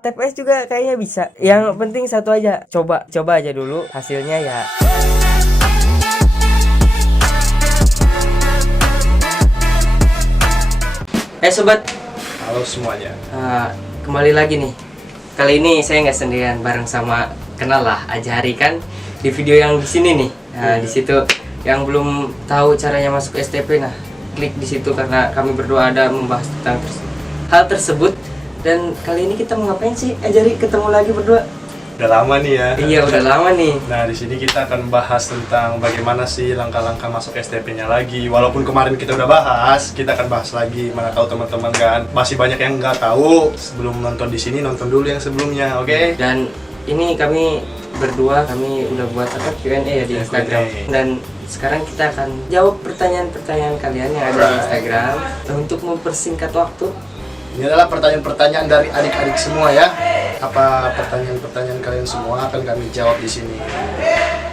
TPS juga kayaknya bisa. Yang penting satu aja, coba aja dulu hasilnya ya. Sobat, halo semuanya. Kembali lagi nih. Kali ini saya nggak sendirian, bareng sama kenal lah Ajari kan di video yang di sini nih. Di situ yang belum tahu caranya masuk STP, nah klik di situ karena kami berdua ada membahas tentang hal tersebut. Dan kali ini kita mau ngapain sih, Ajari, ketemu lagi berdua? Udah lama nih ya. Iya, udah lama nih. Nah, di sini kita akan bahas tentang bagaimana sih langkah-langkah masuk STP-nya lagi. Walaupun kemarin kita udah bahas, kita akan bahas lagi. Mana tahu teman-teman kan masih banyak yang nggak tahu. Sebelum nonton di sini, nonton dulu yang sebelumnya, oke? Dan ini kami berdua, kami udah buat Q&A ya di Instagram. Dan sekarang kita akan jawab pertanyaan-pertanyaan kalian yang ada di Instagram untuk mempersingkat waktu. Ini adalah pertanyaan-pertanyaan dari adik-adik semua ya. Apa pertanyaan-pertanyaan kalian semua akan kami jawab di sini.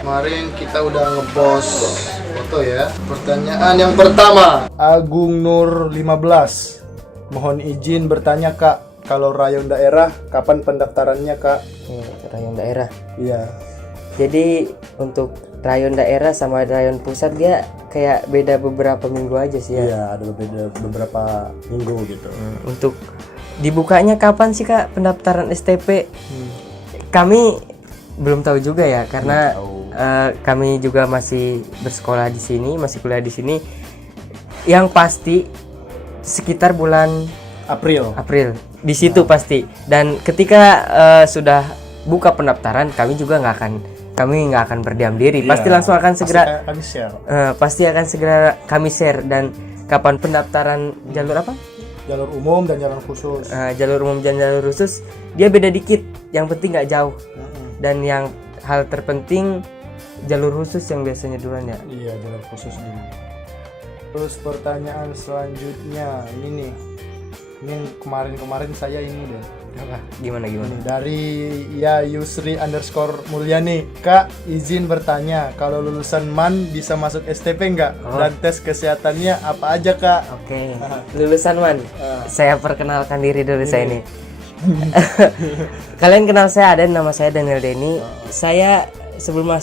Kemarin kita udah ngepost foto ya. Pertanyaan yang pertama, Agung Nur 15. Mohon izin bertanya Kak, kalau rayon daerah kapan pendaftarannya Kak? Rayon daerah. Iya. Jadi untuk rayon daerah sama rayon pusat dia kayak beda beberapa minggu aja sih ya. Iya, ada beda beberapa minggu gitu. Untuk dibukanya kapan sih Kak pendaftaran STP? Kami belum tahu juga ya karena kami juga masih bersekolah di sini, masih kuliah di sini. Yang pasti sekitar bulan April. Di situ pasti. Dan ketika sudah buka pendaftaran, kami juga nggak akan berdiam diri. Pasti langsung akan segera kami share. Pasti akan segera kami share. Dan kapan pendaftaran jalur apa? Jalur umum dan jalur khusus. Jalur umum dan jalur khusus dia beda dikit, yang penting nggak jauh. Dan yang hal terpenting jalur khusus yang biasanya duluan ya. Iya, jalur khusus dulu. Terus pertanyaan selanjutnya ini nih. Ini kemarin saya ini deh. Gimana? Ini dari ya Yusri _Mulyani. Kak, izin bertanya, kalau lulusan MAN bisa masuk STP nggak? Dan tes kesehatannya apa aja Kak? Oke. Lulusan MAN. Saya perkenalkan diri dulu saya ini. Kalian kenal saya, ada nama saya Daniel Denny. Saya sebelum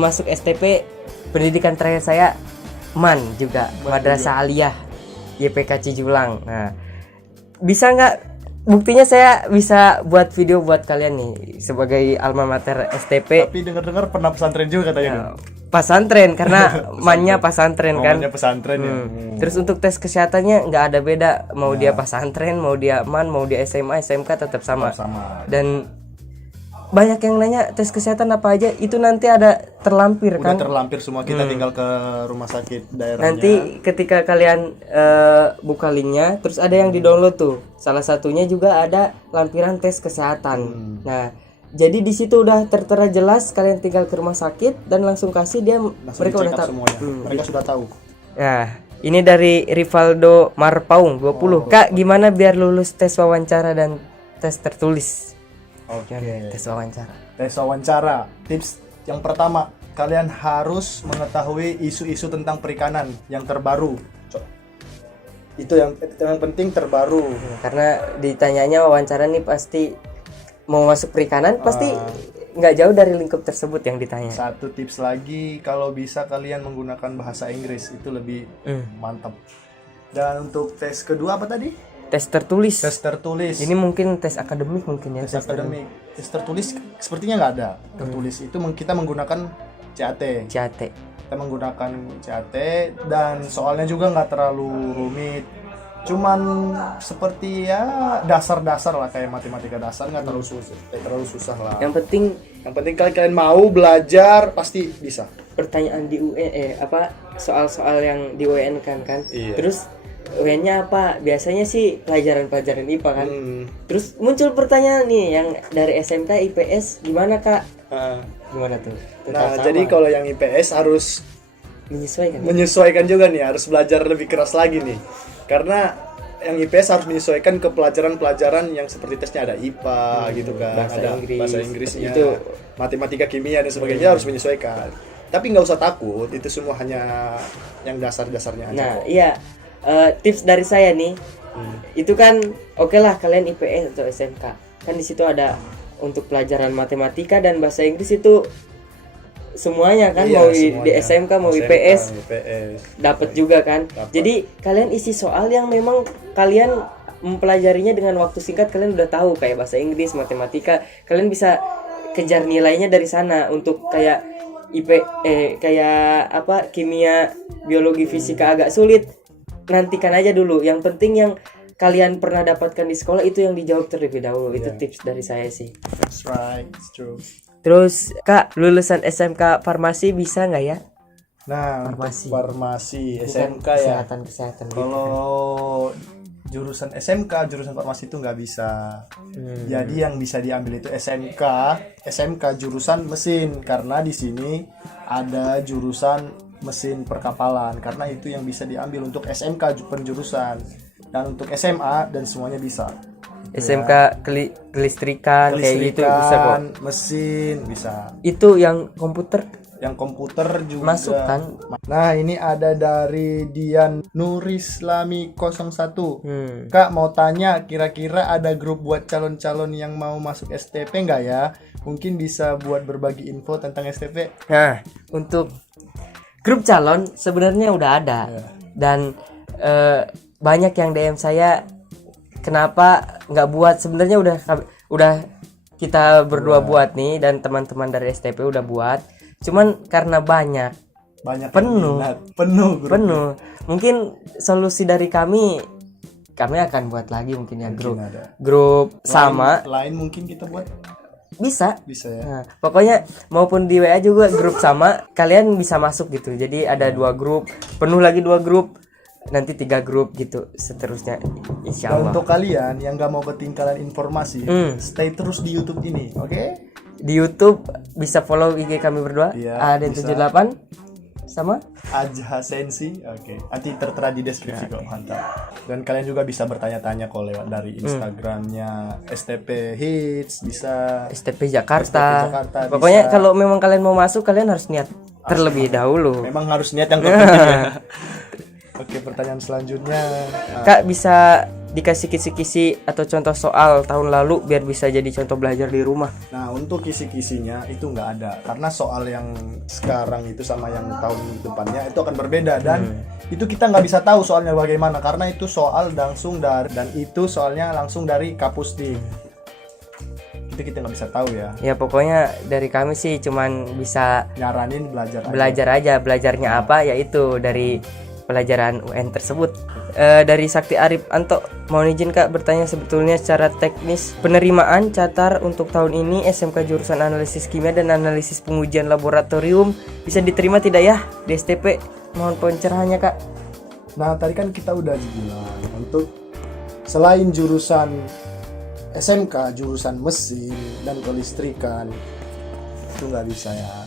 masuk STP, pendidikan terakhir saya MAN juga, Madrasah Aliyah YPK Cijulang. Nah, bisa nggak? Buktinya saya bisa buat video buat kalian nih sebagai alma mater STP. Tapi dengar-dengar pernah pesantren juga katanya. Pesantren karena mannya pesantren kan. Mannya pesantren ya. Terus untuk tes kesehatannya nggak ada beda, mau dia pesantren, mau dia MAN, mau dia SMA, SMK tetap sama. Dan banyak yang nanya tes kesehatan apa aja, itu nanti ada terlampir. Udah kan terlampir semua, kita tinggal ke rumah sakit daerahnya. Nanti ketika kalian buka linknya, terus ada yang di download tuh, salah satunya juga ada lampiran tes kesehatan. Nah, jadi di situ udah tertera jelas, kalian tinggal ke rumah sakit dan langsung kasih, dia mereka udah tahu semuanya. Mereka sudah tahu. Nah, ini dari Rivaldo Marpaung 20. Kak, gimana biar lulus tes wawancara dan tes tertulis? Oke. Tes wawancara. Tes wawancara. Tips yang pertama, kalian harus mengetahui isu-isu tentang perikanan yang terbaru. Itu yang penting, terbaru. Karena ditanyanya wawancara nih pasti mau masuk perikanan, pasti nggak jauh dari lingkup tersebut yang ditanya. Satu tips lagi, kalau bisa kalian menggunakan bahasa Inggris, itu lebih mantap. Dan untuk tes kedua apa tadi? Tes tertulis. Tes tertulis. Ini mungkin tes akademik mungkin ya. Tes akademik. Tes tertulis sepertinya nggak ada. Tertulis itu kita menggunakan CAT. Kita menggunakan CAT dan soalnya juga nggak terlalu rumit. Cuman seperti ya dasar-dasar lah, kayak matematika dasar, nggak terlalu susah lah. Yang penting kalian mau belajar pasti bisa. Pertanyaan di UN soal-soal yang di UN kan. Iya. Terus UN-nya apa? Biasanya sih pelajaran-pelajaran IPA kan. Terus muncul pertanyaan nih yang dari SMK IPS gimana Kak? Gimana tuh? Nah, jadi kalau yang IPS harus menyesuaikan juga nih, harus belajar lebih keras lagi nih. Karena yang IPS harus menyesuaikan ke pelajaran-pelajaran yang seperti tesnya ada IPA gitu kan, bahasa Inggrisnya, itu matematika, kimia dan sebagainya harus menyesuaikan. Tapi nggak usah takut, itu semua hanya yang dasar-dasarnya aja. Nah, iya. Tips dari saya nih, Itu kan oke lah kalian IPS atau SMK. Kan di situ ada untuk pelajaran matematika dan bahasa Inggris itu semuanya kan, Iya, mau semuanya. di SMK mau SMK, IPS IPS. dapat juga kan. Dapat. Jadi kalian isi soal yang memang kalian mempelajarinya dengan waktu singkat, kalian udah tahu kayak bahasa Inggris, matematika, kalian bisa kejar nilainya dari sana. Untuk kayak kayak apa kimia, biologi, fisika agak sulit, nantikan aja dulu. Yang penting yang kalian pernah dapatkan di sekolah itu yang dijawab terlebih dahulu. Itu tips dari saya sih. That's right, it's true. Terus Kak, lulusan SMK farmasi bisa nggak ya? Nah, Farmasi. untuk farmasi Bukan SMK ya. kesehatan gitu. Kalau jurusan SMK, jurusan farmasi itu nggak bisa. Jadi yang bisa diambil itu SMK jurusan mesin, karena di sini ada jurusan mesin perkapalan, karena itu yang bisa diambil untuk SMK penjurusan. Dan untuk SMA dan semuanya bisa. SMK kelistrikan kayak gitu bisa kok. Mesin bisa. Itu yang komputer Yang komputer juga masuk kan? Nah, ini ada dari Dian Nurislami 01. Hmm. Kak, mau tanya, kira-kira ada grup buat calon-calon yang mau masuk STP nggak ya? Mungkin bisa buat berbagi info tentang STP. Nah, untuk grup calon sebenarnya udah ada. Dan banyak yang DM saya, kenapa nggak buat? Sebenarnya udah kita berdua buat nih, dan teman-teman dari STP udah buat. Cuman karena banyak Penuh grup. penuh. Mungkin solusi dari kami akan buat lagi mungkin ya ada. grup sama Lain mungkin kita buat bisa. ya. Nah, pokoknya maupun di WA juga grup sama, kalian bisa masuk gitu. Jadi ada 2 grup, penuh lagi 2 grup, nanti 3 grup gitu seterusnya, insya Dan Allah. untuk kalian yang nggak mau ketinggalan informasi, stay terus di YouTube ini, oke? Di YouTube bisa follow IG kami berdua, Iya, ADN78 sama Ajha Sensi, oke. Nanti tertera di deskripsi kok, mantap. Dan kalian juga bisa bertanya-tanya kok lewat dari Instagramnya STP Hits, bisa. STP Jakarta. STP Jakarta Pokoknya bisa. kalau memang kalian mau masuk, kalian harus niat terlebih dahulu. Memang harus niat yang terpenting ya. Oke, pertanyaan selanjutnya. Kak, bisa dikasih kisi-kisi atau contoh soal tahun lalu biar bisa jadi contoh belajar di rumah. Nah, untuk kisi-kisinya itu nggak ada, karena soal yang sekarang itu sama yang tahun depannya itu akan berbeda, dan itu kita nggak bisa tahu soalnya bagaimana, karena itu soal langsung dari, dan itu soalnya langsung dari Kapusdik. Itu kita nggak bisa tahu ya. Ya pokoknya dari kami sih cuman bisa Nyaranin belajar aja. Belajarnya apa, yaitu dari pelajaran UN tersebut. Dari Sakti Arif Anto, mohon izin Kak bertanya, sebetulnya secara teknis penerimaan Catar untuk tahun ini SMK jurusan analisis kimia dan analisis pengujian laboratorium bisa diterima tidak ya di STP? Mohon pencerahannya Kak. Nah, tadi kan kita udah bilang untuk selain jurusan SMK, jurusan mesin dan kelistrikan itu nggak bisa ya.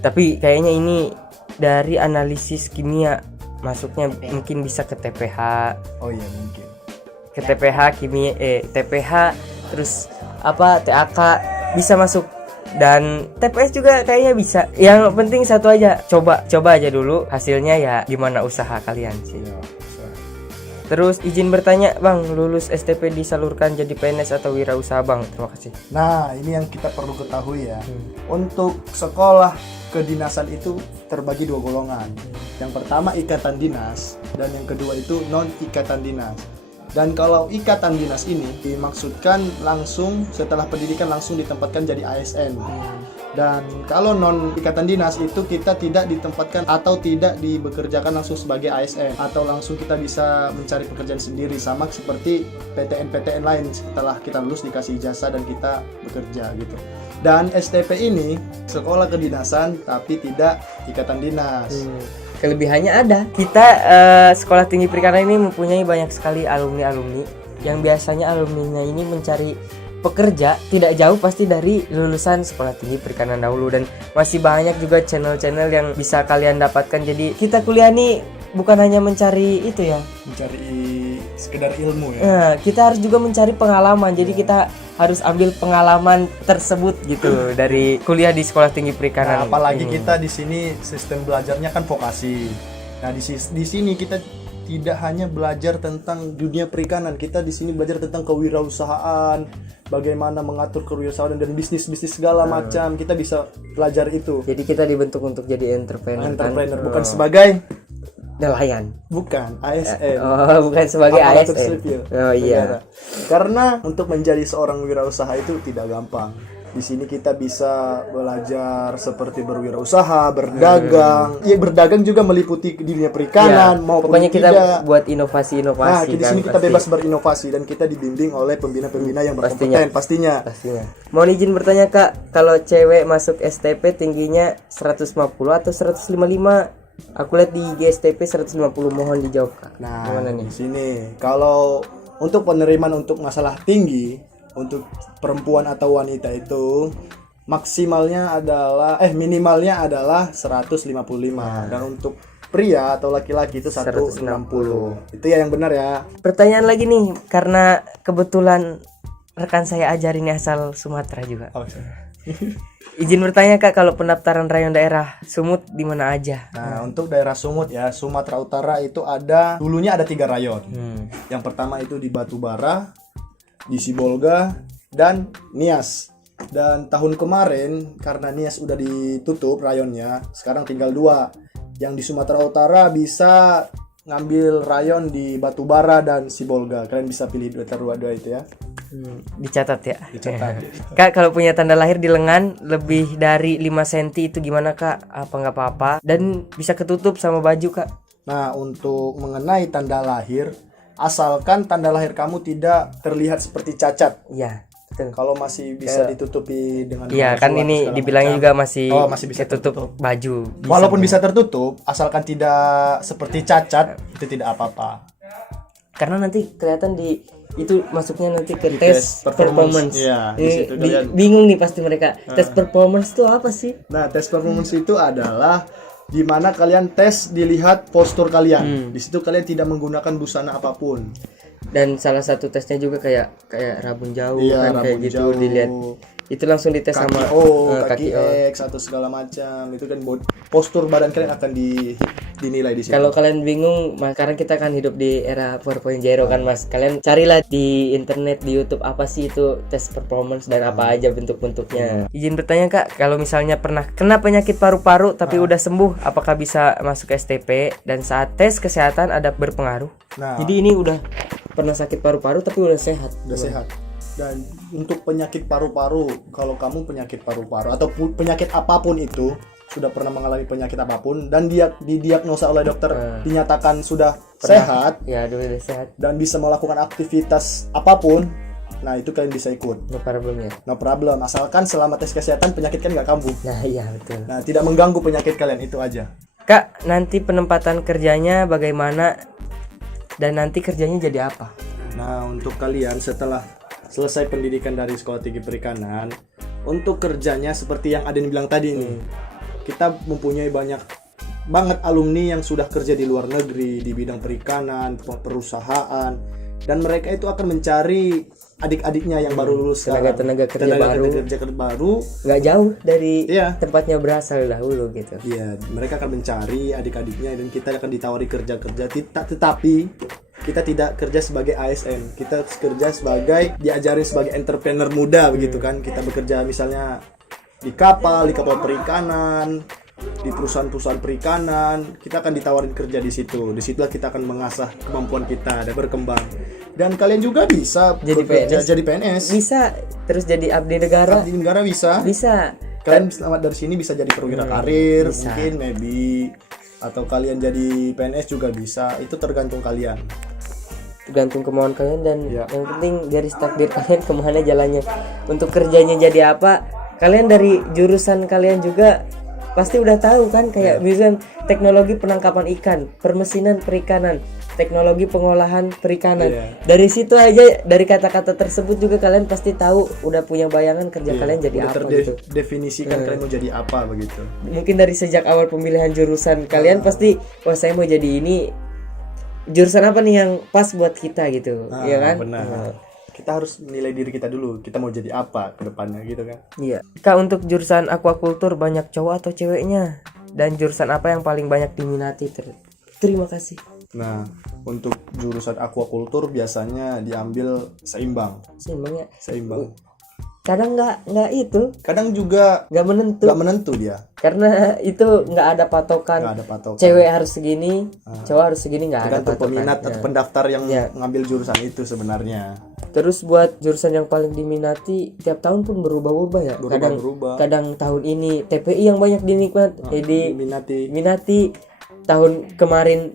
Tapi kayaknya ini dari analisis kimia, masuknya mungkin bisa ke TPH. Oh iya, mungkin. Ke TPH kimia, TPH, terus apa TAK bisa masuk, dan TPS juga kayaknya bisa. Yang penting satu aja, coba aja dulu, hasilnya ya gimana usaha kalian sih. Ya, bisa. Terus izin bertanya Bang, lulus STP disalurkan jadi PNS atau wirausaha Bang? Terima kasih. Nah, ini yang kita perlu ketahui ya. Untuk sekolah kedinasan itu terbagi 2 golongan. Yang pertama ikatan dinas, dan yang kedua itu non ikatan dinas. Dan kalau ikatan dinas ini dimaksudkan langsung setelah pendidikan langsung ditempatkan jadi ASN. Dan kalau non ikatan dinas itu kita tidak ditempatkan atau tidak dibekerjakan langsung sebagai ASN, atau langsung kita bisa mencari pekerjaan sendiri, sama seperti PTN-PTN lain setelah kita lulus dikasih ijazah dan kita bekerja gitu. Dan STP ini sekolah kedinasan tapi tidak ikatan dinas. Kelebihannya ada. Kita Sekolah Tinggi Perikanan ini mempunyai banyak sekali alumni-alumni yang biasanya alumninya ini mencari pekerja tidak jauh pasti dari lulusan Sekolah Tinggi Perikanan dahulu, dan masih banyak juga channel-channel yang bisa kalian dapatkan. Jadi kita kuliah nih bukan hanya mencari itu ya, Mencari sekedar ilmu ya. nah, kita harus juga mencari pengalaman. Jadi kita harus ambil pengalaman tersebut gitu dari kuliah di Sekolah Tinggi Perikanan. Nah, apalagi ini. kita di sini sistem belajarnya kan vokasi. Nah, di sini kita tidak hanya belajar tentang dunia perikanan, kita di sini belajar tentang kewirausahaan, bagaimana mengatur kewirausahaan dan bisnis-bisnis segala macam. Kita bisa belajar itu. Jadi kita dibentuk untuk jadi entrepreneur, Bukan sebagai nelayan. bukan ASN. Oh, bukan sebagai Aparatur ASN. sipil Oh iya. negara. Karena untuk menjadi seorang wirausaha itu tidak gampang. Di sini kita bisa belajar seperti berwirausaha, berdagang. Ya, berdagang juga meliputi di dunia perikanan Iya, maupun pokoknya kita tidak. buat inovasi-inovasi. Nah, di sini kita bebas berinovasi dan kita dibimbing oleh pembina-pembina yang berkompeten pastinya. Mohon izin bertanya Kak, kalau cewek masuk STP tingginya 150 atau 155? Aku lihat di IG STP 150, mohon dijawab Kak. Nah, Gimana nih? di sini kalau untuk penerimaan untuk masalah tinggi untuk perempuan atau wanita itu minimalnya adalah 155 dan untuk pria atau laki-laki itu 160. Itu ya yang benar ya. Pertanyaan lagi nih, karena kebetulan rekan saya ajarin asal Sumatera juga. Izin bertanya Kak, kalau pendaftaran rayon daerah Sumut di mana aja? Nah, untuk daerah Sumut ya, Sumatera Utara itu dulunya ada 3 rayon. Yang pertama itu di Batubara, di Sibolga, dan Nias. Dan tahun kemarin karena Nias udah ditutup rayonnya, sekarang tinggal 2. Yang di Sumatera Utara bisa ngambil rayon di Batubara dan Sibolga. Kalian bisa pilih dua itu ya. Dicatat ya. Dicatat. Kak, kalau punya tanda lahir di lengan lebih dari 5 cm itu gimana Kak? Apa nggak apa-apa? Dan bisa ketutup sama baju Kak? Nah, untuk mengenai tanda lahir, asalkan tanda lahir kamu tidak terlihat seperti cacat. Iya, betul. Kalau masih bisa ditutupi dengan Iya, baju kan segala ini macam. dibilangnya juga masih bisa ketutup baju. Walaupun bisa tertutup, asalkan tidak seperti cacat, itu tidak apa-apa. Karena nanti kelihatan itu masuknya nanti ke Di tes tes performance. performance. Iya, di situ kalian- Bingung nih pasti mereka. Tes performance itu apa sih? Nah, tes performance itu adalah di mana kalian tes dilihat postur kalian. Di situ kalian tidak menggunakan busana apapun. Dan salah satu tesnya juga kayak rabun jauh Iya, kan kayak rabun gitu jauh. dilihat. Itu langsung dites Kaki sama kaki X atau segala macam. Itu kan postur badan kalian akan dinilai di situ. Kalau kalian bingung, sekarang kita kan hidup di era 4.0 kan Mas. Kalian carilah di internet, di YouTube apa sih itu tes performance dan apa aja bentuk-bentuknya. Izin bertanya Kak, kalau misalnya pernah kena penyakit paru-paru tapi udah sembuh, apakah bisa masuk STP? Dan saat tes kesehatan ada berpengaruh? Nah, Jadi ini udah pernah sakit paru-paru tapi udah sehat. udah sehat. Dan untuk penyakit paru-paru, kalau kamu penyakit paru-paru atau penyakit apapun itu, sudah pernah mengalami penyakit apapun dan dia didiagnosa oleh dokter dinyatakan sudah sehat Ya, udah sehat. dan bisa melakukan aktivitas apapun, nah itu kalian bisa ikut. No problem ya. No problem, asalkan selama tes kesehatan penyakit kan nggak kambuh. Nah, iya betul. Nah, tidak mengganggu penyakit kalian, itu aja. Kak, nanti penempatan kerjanya bagaimana dan nanti kerjanya jadi apa? Nah, untuk kalian setelah selesai pendidikan dari Sekolah Tinggi Perikanan, untuk kerjanya seperti yang Aden bilang tadi nih, kita mempunyai banyak banget alumni yang sudah kerja di luar negeri di bidang perikanan, perusahaan, dan mereka itu akan mencari adik-adiknya yang baru lulus sekarang. Tenaga kerja baru. Nggak jauh dari Iya. tempatnya berasal dahulu gitu. Iya, mereka akan mencari adik-adiknya dan kita akan ditawari kerja-kerja. Tetapi kita tidak kerja sebagai ASN, kita kerja sebagai diajarin sebagai entrepreneur muda begitu kan. Kita bekerja misalnya di kapal perikanan, di perusahaan-perusahaan perikanan, kita akan ditawarin kerja di situ. Disitulah kita akan mengasah kemampuan kita dan berkembang. Dan kalian juga bisa Jadi bekerja PNS. jadi PNS. Bisa terus jadi abdi negara. Di negara bisa. Bisa. Kalian selamat dari sini bisa jadi perwira karir, bisa. mungkin maybe, atau kalian jadi PNS juga bisa. Itu tergantung kalian. Tergantung kemauan kalian dan Iya. yang penting dari takdir kalian kemana jalannya. Untuk kerjanya jadi apa? Kalian dari jurusan kalian juga pasti udah tahu kan, kayak misalnya teknologi penangkapan ikan, permesinan perikanan, teknologi pengolahan perikanan. Iya. Dari situ aja, dari kata-kata tersebut juga kalian pasti tahu, udah punya bayangan kerja kalian jadi Udah apa gitu. terdefinisikan kalian mau jadi apa begitu. Mungkin dari sejak awal pemilihan jurusan kalian pasti, wah saya mau jadi ini, jurusan apa nih yang pas buat kita gitu, ya kan? Benar. Kita harus menilai diri kita dulu, kita mau jadi apa ke depannya gitu kan. Iya. Kak, untuk jurusan aquaculture banyak cowok atau ceweknya? Dan jurusan apa yang paling banyak diminati? Terima kasih. Nah, untuk jurusan aquaculture biasanya diambil seimbang. Seimbangnya Seimbang. kadang nggak itu Kadang juga nggak menentu nggak menentu dia. karena itu nggak ada patokan. Nggak ada patokan. Cewek harus segini, cowok harus segini, nggak ada Tergantung patokan. peminat atau Ya. pendaftar yang Ya. ngambil jurusan itu sebenarnya. Terus buat jurusan yang paling diminati tiap tahun pun berubah-ubah ya. Berubah-ubah. Kadang tahun ini TPI yang banyak dinikmat, Diminati. minati. Tahun kemarin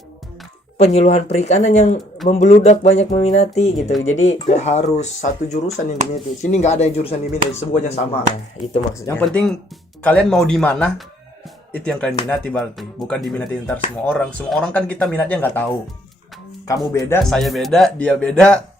penyuluhan perikanan yang membeludak banyak meminati gitu. Jadi Gak harus satu jurusan yang diminati. Sini nggak ada yang jurusan diminati, semuanya sama. itu maksudnya. Yang penting kalian mau di mana, itu yang kalian minati berarti. Bukan diminati ntar semua orang. Semua orang kan kita minatnya nggak tahu. Kamu beda, saya beda, dia beda.